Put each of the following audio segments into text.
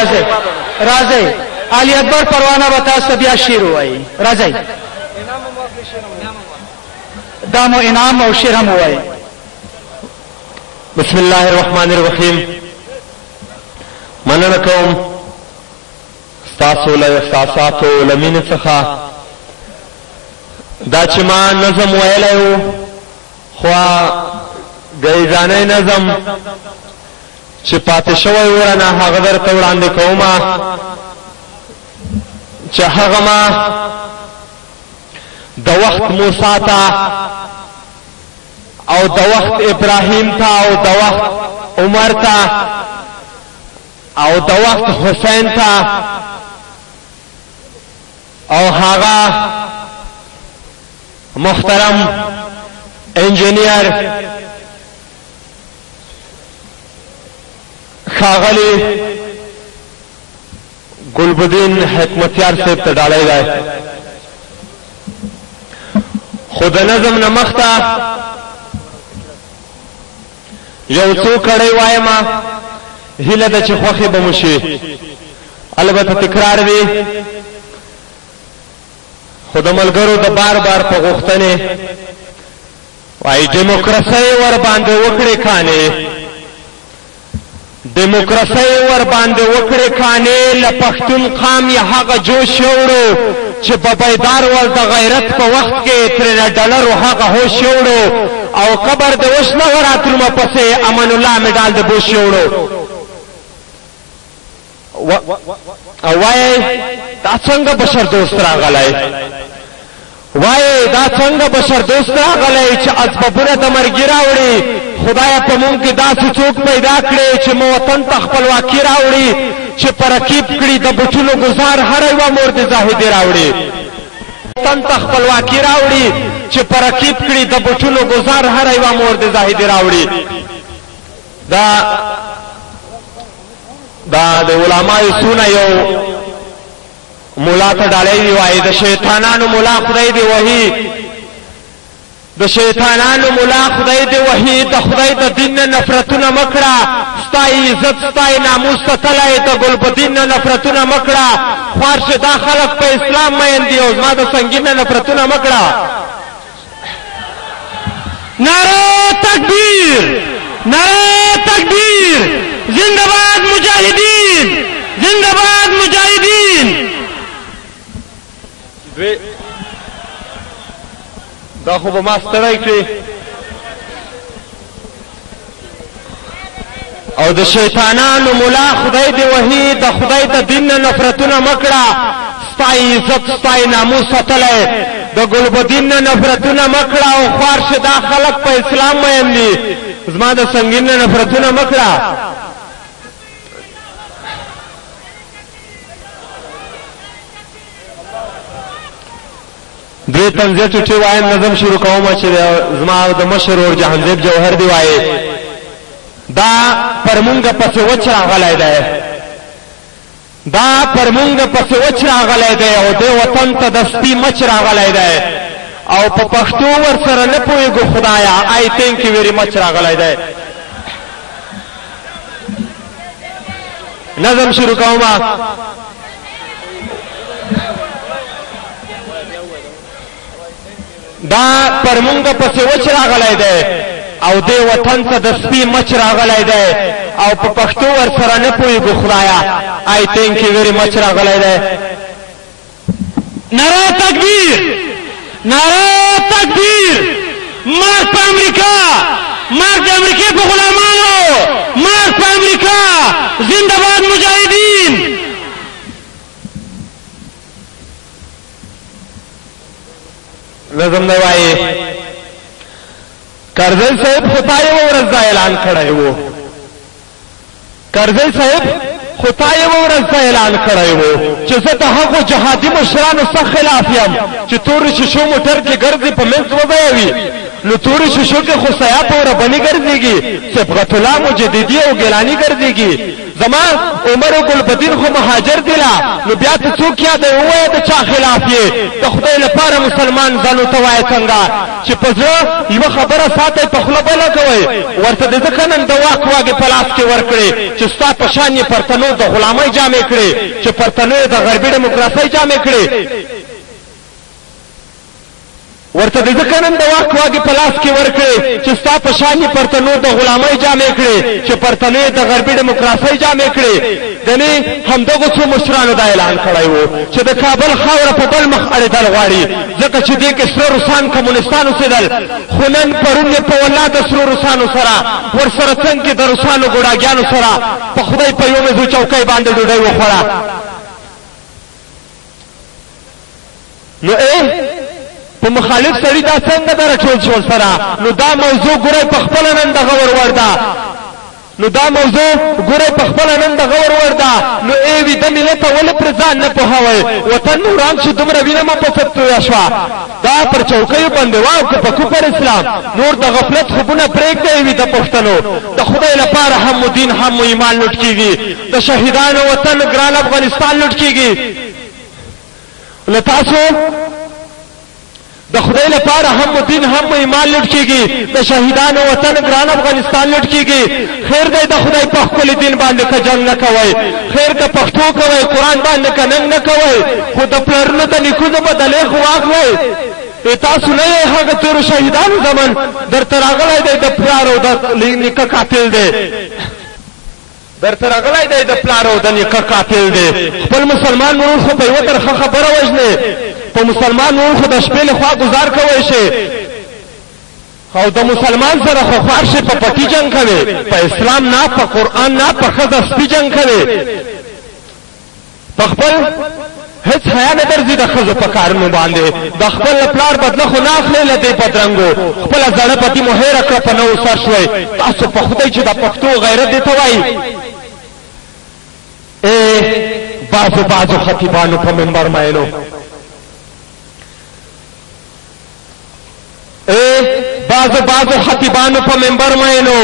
راځي راځي علي اکبر پروانه به تاسو بیا شعر ووایي راځئ دا مو انعام او شعر هم ووایي بسم الله الرحمن الرحیم مننه کوم ستاسو له احساساتو له مینې څخه دا چې ما نظم ویلی و خو ګیزانی نظم چې پاتې شوی ورنه هغه درته وړاندې کومه چې هغه ما د وخت موسی ته او د وخت ابراهیم ته او د وخت عمر ته او د وخت حسین ته او هغه محترم انجینیر ښاغلی ګلبدین حکمتیار صاحب ته ډالۍ دی خو د نظم نه مخته یو څو کړی وایم هیله ده چې خوښې به مو شي البته تکرار وي خو د ملګرو د بار بار په غوښتنې وایي ډیموکراسۍ ور باندې وکړې کانې ډیموکراسۍ ور باندې وکړې کانې له پښتون قام یې هغه جوش یوړو چې په بیدار ول د غیرت په وخت کې ترېنه ډالرو هغه هوش یوړو او قبر د اوس نه وراتلمه پسې امان الله مډال د بوش یوړو او وایي دا څنګه بشر دوست راغلی وایي دا څنګه بشر دوست راغلی چې اسبابونه د مرګي راوړي خدای په مونږ کې داسې څوک پیدا کړي چې مو وطن ته خپلواکي راوړي چې په رکیب کړي د بوټونو ګزار هر یوه مور د زاهدي راوړي وطن ته خپلواکي راوړي چې په رکیب کړي د بوټونو ګزار هر یوه مور د زاهدي راوړي دا د علماء سونه یو مولا ته ډالۍ وایي د شیطانانو مولا خدای دی وحي د شیطانانو مولا خدای دی وحي د خدای د دین نه نفرتونه مکړه ستای عزت ستای ناموس ته تلای د ګلبدین نه نفرتونه مکړه خوارشه دا خلک په اسلام مین دي او زما د سنگین نه نفرتونه مکړه نعره تکبیر نعره تکبیر زنده باد مجاهدین زنده باد مجاهدین دا خو به ما ستړی کړي او د شیطانانو مولا خدای دی وحي د خدای د دین نه نفرتونه مکړه ستای عزت ستای ناموس ساتلی د ګلبدین نه نفرتونه مکړه او خوارشه دا خلک په اسلام مین دي زما د سنگین نه نفرتونه مکړه دوی تنزیه ټوټې وایم نظم شروع کوم چې زما د مشر ور جهانزیب جوهر دی وایي دا پر مونږ پسې وچ راغلی دی دا پر مونږ پسې وچ راغلی دی او دې وطن ته د سپي مچ راغلی دی او په پښتو ورسره نه پوهېږو خدایه آی تھینک یو ویری مچ راغلی دی نظم شروع کوم دا پر مونږ پسې وچ راغلی دی او دې وطن ته د سپي مچ راغلی دی او په پښتو ورسره نه پوهېږو خدایه آی تھینک یو ویری مچ راغلی دی نعره تکبیر نعره تکبیر مرګ په امریکا مرګ د امریکې په غلامانو مرګ په امریکا زنده باد مجاهدین نظم دی وایي کرزی صاحب خو تا یوه ورځ دا اعلان کړی و کرزی صاحب خو تا یوه ورځ دا اعلان کړی و چې زه د هغو جهادي مشرانو سخت خلاف یم چې تورې شیشو موټر کې ګرځي په منځ وبیوي نو تورې شیشو کې خو سیاف او رباني ګرځېږي صبغت الله مجددي او ګیلاني ګرځېږي زما عمر ګلبدین خو مهاجر دی لا نو بیا ته څوک یاد وایي د چا خلاف یې د خدای لپاره مسلمان ځانو ته وایي څنګه چې په زړه یوه خبره ساتئ په خوله بله کوئ ورته د ځکه نن د واک واګې په لاس کې ورکړې چې ستا په شان یې پښتنو د غلامۍ جامې کړې چې پښتنو یې د غربي ډیموکراسۍ جامې کړې ورته د ځکه نن د واک واګې په لاس کې ورکړې چې ستا په شان یې پښتنو د غلامۍ جامې کړې چې پښتنو یې د غربي ډیموکراسۍ جامې کړې ګنې همدغو څو مشرانو دا اعلان کړی و چې د کابل خاوره په بل مخ اړېدل غواړي ځکه چې دې کې سره روسان کمونستان اوسېدل خو نن پرون یې په والله د سرو روسانو سره ورسره څنګ کې د روسانو ګوډاګیانو سره په خدای په یو میزو چوکۍ باندې ډوډۍ وخوړه نو په مخالف سړي دا څنګه د راټول شول سره نو دا موضوع ګورئ په خپله نن دغه ورور ده نو دا موضوع ګورئ په خپله نن دغه ورور ده نو ویده ملت ولې پرې ځان نه پوهوئ وطن وران شو دومره وینه مو په سد تویه شوه دا پر چوکیو باندې واو که په کفر اسلام نور د غفلت خوبونه پرېږدئ ویده پښتنو د خدای لپاره هم مو دین هم مو ایمان لوټ کېږي د شهیدانو وطن ګران افغانستان لوټ کېږي له تاسو د خدای لپاره هم دین هم ایمان لټ کیږي د شهیدانو وطن ګران افغانستان لټ کیږي خیر دی د خدای په خپل دین باندې که جنگ نه کوي خیر د پښتو کوي قران باندې که ننګ نه کوي خو د پلرونو د نیکونو بدلې خو واخلئ تاسو نه هغه تور شهیدانو زمن درته راغلی دی د پلار او د نیکه قاتل دی درته راغلی دی د پلار او د نیکه قاتل دی خپل مسلمان ورور خو په یوه طرفه خبره وژنې په مسلمان ورور خو د شپې له خوا ګزار کوی شي او د مسلمان سره خو خوار شي په پټي جنګ کوي په اسلام نه په قرآن نه په ښځه سپي جنګ کوي په خپل هیڅ حیا نه درځي د ښځو په کارونو باندې د خپل پلار بدله خو نه اخلئ له دې بدرنګو خپله زړه پټي مو هېره کړه په نوو سر شوئ تاسو په خدای چې د پښتو غیرت دې ته وایي بعضو خطیبانو په منبر مینو بعضو خطیبانو په منبر مینو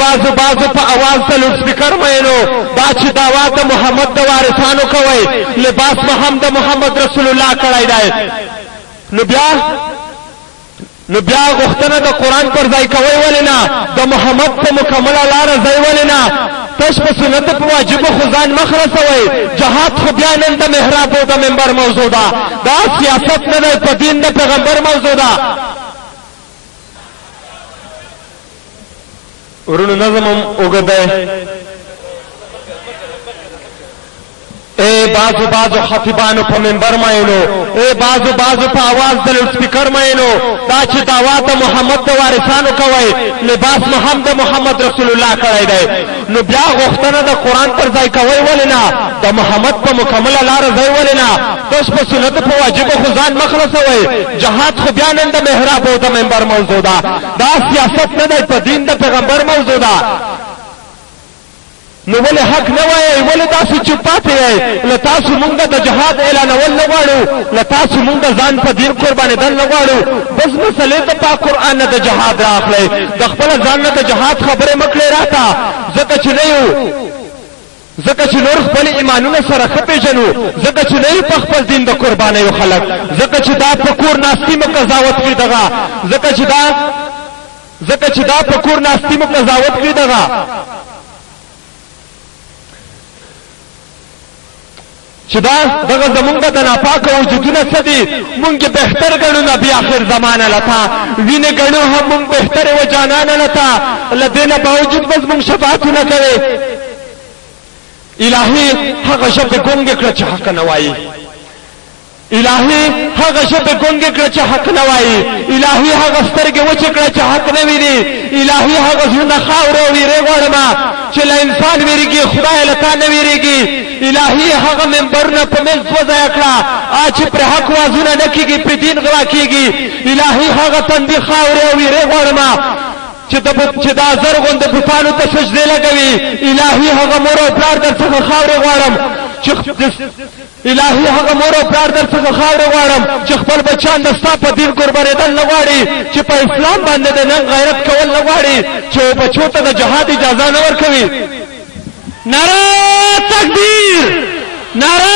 بعضو په आवाज د لوډ سپیکر مینو دا چې دعوا د محمد د وارثانو کوي لباس هم د محمد رسول الله کړی دی نو بیا غوښتنه د قرآن پر ځای کوئ ولې نه د محمد په مکمله لاره ځای ولې نه تش په سنت په واجبو خو ځان مخ رسوئ جهاد خو بیا نن د محراب او د منبر موضوع ده دا سیاست نه دی په دین د پیغمبر موضوع ده ورونو نظم هم اوږد دی بعضو خطیبانو په منبر مینو بعضو په आवाज د لوډ سپیکر مینو دا چې دعوا د محمد د وارثانو کوي لباس هم د محمد رسول الله کړی دی نو بیا غوښتنه د قرآن پر ځای کوئ ولې نه د محمد په مکمله لاره ځای ولې نه تاسو په سنت په واجبو خو ځان مخ رسوئ جهاد خو بیا نن د محراب او د منبر موضوع ده دا سیاست نه دی په دین د پیغمبر موضوع ده نو ولې حق نه وایئ ولې تاسو چوپ پاتې یئ له تاسو مونږ د جهاد اعلانول نه غواړو له تاسو مونږ ځان په دین قربانېدل نه غواړو بس مسلې ته پاک قرآن نه د جهاد راخلئ د خپله ځان نه د جهاد خبرې مه کړئ راته ځکه چې نه یو ځکه چې نور خپل ایمانونه سره ښه پېژنو ځکه چې نه یو په خپل دین د قربانیو خلک ځکه چې دا په کور ناستي مو قضاوت کړي دغه ځکه چې دا په کور ناستي مو قضاوت کړي دغه چې دغه زمونږ د ناپاکه وجودونه څه دي مونږ یې بهتر ګڼو نبي آخر زمانه لتا وینې ګڼو هم مونږ بهترې و جانانه لتا له دې نه باوجود بس مونږ شفاعتونه کوې الهي هغه ژبې ګونګې کړه چې حق نه وایي الهي هغه ژبې ګونګې کړه چې حق نه وایي الهي هغه سترګې وچې کړه چې حق نه ویني الهي هغه زړونه خاوره او ویرې غواړمه چې له انسان ویرېږي خدای له تا نه ویرېږي الهي هغه منبرونه په منځ وځایه کړه چې پرې حق وازونه نه کېږي پرې دین غلا کېږي الهي هغه تندې خاورې او ویرې غواړمه چې دا زر غوندې بوتانو ته سجدې لګوي الهي هغه مور او پلار در څخه خاورې غواړم الهي هغه مور او پلار در څخه خاورې غواړم چې خپل بچیان د ستا په دین قربانېدل نه غواړي چې په اسلام باندې د نن غیرت کول نه غواړي چې بچو ته د جهاد اجازه نه ورکوي नारा तकबीर नारा